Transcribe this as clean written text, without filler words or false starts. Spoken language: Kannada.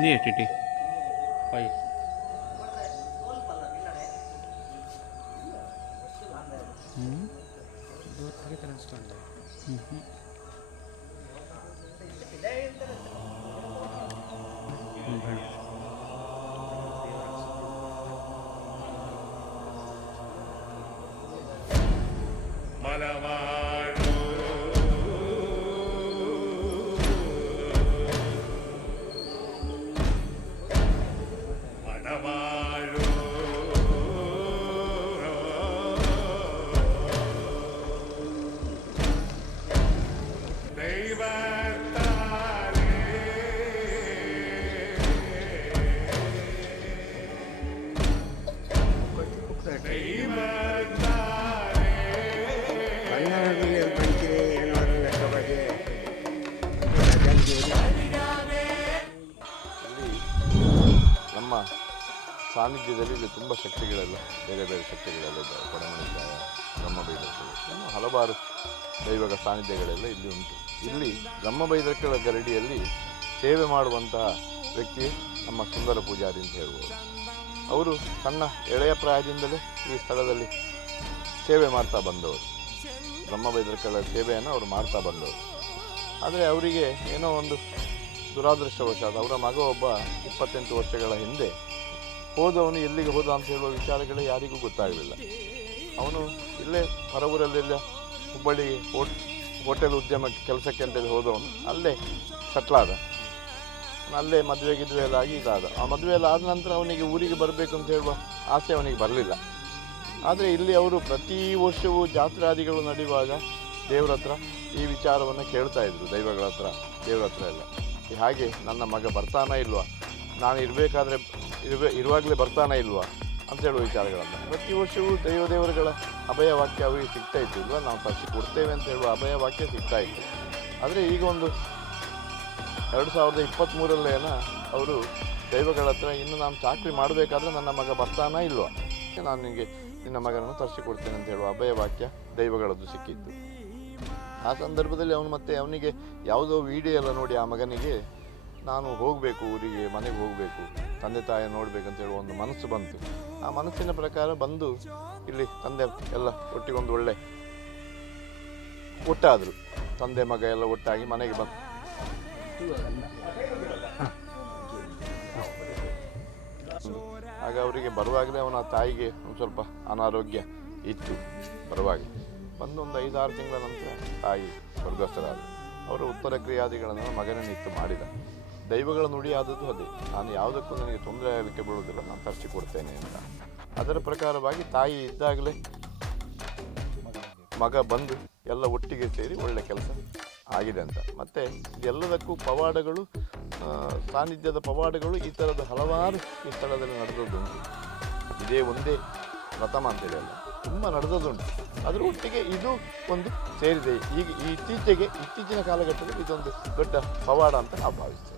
Ni TT. 5. दो तरीके तरह स्टैंड है ನಮ್ಮ ಸಾನ್ನಿಧ್ಯದಲ್ಲಿ ಇಲ್ಲಿ ತುಂಬ ಶಕ್ತಿಗಳೆಲ್ಲ ಬೇರೆ ಬೇರೆ ಶಕ್ತಿಗಳೆಲ್ಲ ಇದ್ದಾವೆ. ಕೊಡಮಣಿಕಾಯ, ಬ್ರಹ್ಮಬೈದರ್ಕಳು, ಇನ್ನು ಹಲವಾರು ದೈವಗಳ ಸಾನ್ನಿಧ್ಯಗಳೆಲ್ಲ ಇಲ್ಲಿ ಉಂಟು. ಇಲ್ಲಿ ಬ್ರಹ್ಮಬೈದರ್ಕಳ ಗರಡಿಯಲ್ಲಿ ಸೇವೆ ಮಾಡುವಂತಹ ವ್ಯಕ್ತಿ ನಮ್ಮ ಸುಂದರ ಪೂಜಾರಿ ಅಂತ ಹೇಳ್ಬೋದು. ಅವರು ಸಣ್ಣ ಎಳೆಯ ಪ್ರಾಯದಿಂದಲೇ ಈ ಸ್ಥಳದಲ್ಲಿ ಸೇವೆ ಮಾಡ್ತಾ ಬಂದವರು. ಬ್ರಹ್ಮಬೈದರ್ಕಳ ಸೇವೆಯನ್ನು ಅವರು ಮಾಡ್ತಾ ಬಂದವರು. ಆದರೆ ಅವರಿಗೆ ಏನೋ ಒಂದು ದುರಾದೃಷ್ಟವಶಾತ್ ಅವರ ಮಗ ಒಬ್ಬ 28 ವರ್ಷಗಳ ಹಿಂದೆ ಹೋದವನು ಎಲ್ಲಿಗೆ ಹೋದ ಅಂತ ಹೇಳುವ ವಿಚಾರಗಳೇ ಯಾರಿಗೂ ಗೊತ್ತಾಗಲಿಲ್ಲ. ಅವನು ಇಲ್ಲೇ ಹೊರಊರಲ್ಲೆಲ್ಲ ಹುಬ್ಬಳ್ಳಿ ಹೋಟೆಲ್ ಉದ್ಯಮಕ್ಕೆ ಕೆಲಸಕ್ಕೆ ಅಂತೇಳಿ ಹೋದವನು ಅಲ್ಲೇ ಸಟ್ಲಾದ. ಅಲ್ಲೇ ಮದುವೆ ಎಲ್ಲ ಆಗಿ ಇದಾದ. ಆ ಮದುವೆಯಲ್ಲಿ ಆದ ನಂತರ ಅವನಿಗೆ ಊರಿಗೆ ಬರಬೇಕು ಅಂತ ಹೇಳುವ ಆಸೆ ಅವನಿಗೆ ಬರಲಿಲ್ಲ. ಆದರೆ ಇಲ್ಲಿ ಅವರು ಪ್ರತಿ ವರ್ಷವೂ ಜಾತ್ರಾದಿಗಳು ನಡೆಯುವಾಗ ದೇವರ ಹತ್ರ ಈ ವಿಚಾರವನ್ನು ಕೇಳ್ತಾ ಇದ್ರು, ದೈವಗಳ ಹತ್ರ, ದೇವರ ಹತ್ರ ಎಲ್ಲ. ಹಾಗೆ ನನ್ನ ಮಗ ಬರ್ತಾನ ಇಲ್ವಾ, ನಾನು ಇರುವಾಗಲೇ ಬರ್ತಾನ ಇಲ್ವಾ ಅಂತ ಹೇಳುವ ವಿಚಾರಗಳನ್ನು ಪ್ರತಿ ವರ್ಷವೂ ದೇವರುಗಳ ಅಭಯ ವಾಕ್ಯ ಅವರಿಗೆ ಸಿಗ್ತಾ ಇತ್ತು. ಇಲ್ಲ, ನಾವು ತರಿಸಿ ಕೊಡ್ತೇವೆ ಅಂತ ಹೇಳುವ ಅಭಯ ವಾಕ್ಯ ಸಿಗ್ತಾ ಇತ್ತು. ಆದರೆ ಈಗ ಒಂದು 2023 ಅವರು ದೈವಗಳ ಹತ್ರ ಇನ್ನು ನಾನು ಚಾಕರಿ ಮಾಡಬೇಕಾದ್ರೆ ನನ್ನ ಮಗ ಬರ್ತಾನ ಇಲ್ವಾ, ನಾನು ನಿನಗೆ ನಿನ್ನ ಮಗನನ್ನು ತರಿಸಿಕೊಡ್ತೇನೆ ಅಂತ ಹೇಳುವ ಅಭಯ ವಾಕ್ಯ ದೈವಗಳದ್ದು ಸಿಕ್ಕಿತ್ತು. ಆ ಸಂದರ್ಭದಲ್ಲಿ ಅವನಿಗೆ ಯಾವುದೋ ವಿಡಿಯೋ ಎಲ್ಲ ನೋಡಿ ಆ ಮಗನಿಗೆ ನಾನು ಹೋಗಬೇಕು, ಊರಿಗೆ ಮನೆಗೆ ಹೋಗಬೇಕು, ತಂದೆ ತಾಯಿ ನೋಡಬೇಕಂತ ಹೇಳುವ ಒಂದು ಮನಸ್ಸು ಬಂತು. ಆ ಮನಸ್ಸಿನ ಪ್ರಕಾರ ಬಂದು ಇಲ್ಲಿ ತಂದೆ ಎಲ್ಲ ಒಟ್ಟಿಗೊಂದು ಒಳ್ಳೆ ಒಟ್ಟಾದರು. ತಂದೆ ಮಗ ಎಲ್ಲ ಒಟ್ಟಾಗಿ ಮನೆಗೆ ಬಂದು ಆಗ ಅವರಿಗೆ ಬರುವಾಗಲೇ ಅವನ ತಾಯಿಗೆ ಒಂದು ಸ್ವಲ್ಪ ಅನಾರೋಗ್ಯ ಇತ್ತು. ಬರುವಾಗ ಬಂದು ಒಂದು 5-6 ತಿಂಗಳ ನಂತರ ತಾಯಿ ಸ್ವರ್ಗಸ್ಥರಾದ. ಅವರು ಉತ್ತರ ಕ್ರಿಯಾದಿಗಳನ್ನು ಮಗನಿತ್ತು ಮಾಡಿದ. ದೈವಗಳ ನುಡಿ ಆದದ್ದು ಅದೇ, ನಾನು ಯಾವುದಕ್ಕೂ ನನಗೆ ತೊಂದರೆ ಆಗಲಿಕ್ಕೆ ಬೀಳುವುದಿಲ್ಲ, ನಾನು ತರಿಸಿಕೊಡ್ತೇನೆ ಅಂತ. ಅದರ ಪ್ರಕಾರವಾಗಿ ತಾಯಿ ಇದ್ದಾಗಲೇ ಮಗ ಬಂದು ಎಲ್ಲ ಒಟ್ಟಿಗೆ ಸೇರಿ ಒಳ್ಳೆ ಕೆಲಸ ಆಗಿದೆ ಅಂತ. ಮತ್ತು ಇದೆಲ್ಲದಕ್ಕೂ ಪವಾಡಗಳು, ಸಾನ್ನಿಧ್ಯದ ಪವಾಡಗಳು ಈ ಥರದ ಹಲವಾರು ಈ ಸ್ಥಳದಲ್ಲಿ ನಡೆದದ್ದುಂಟು. ಇದೇ ಒಂದೇ ಪ್ರಥಮ ಅಂತೇಳಿ ಅಲ್ಲ, ತುಂಬ ನಡೆದದ್ದುಂಟು. ಅದರ ಒಟ್ಟಿಗೆ ಇದು ಒಂದು ಸೇರಿದೆ. ಈಗ ಇತ್ತೀಚಿನ ಕಾಲಘಟ್ಟದಲ್ಲಿ ಇದೊಂದು ದೊಡ್ಡ ಪವಾಡ ಅಂತ ನಾವು ಭಾವಿಸ್ತೇವೆ.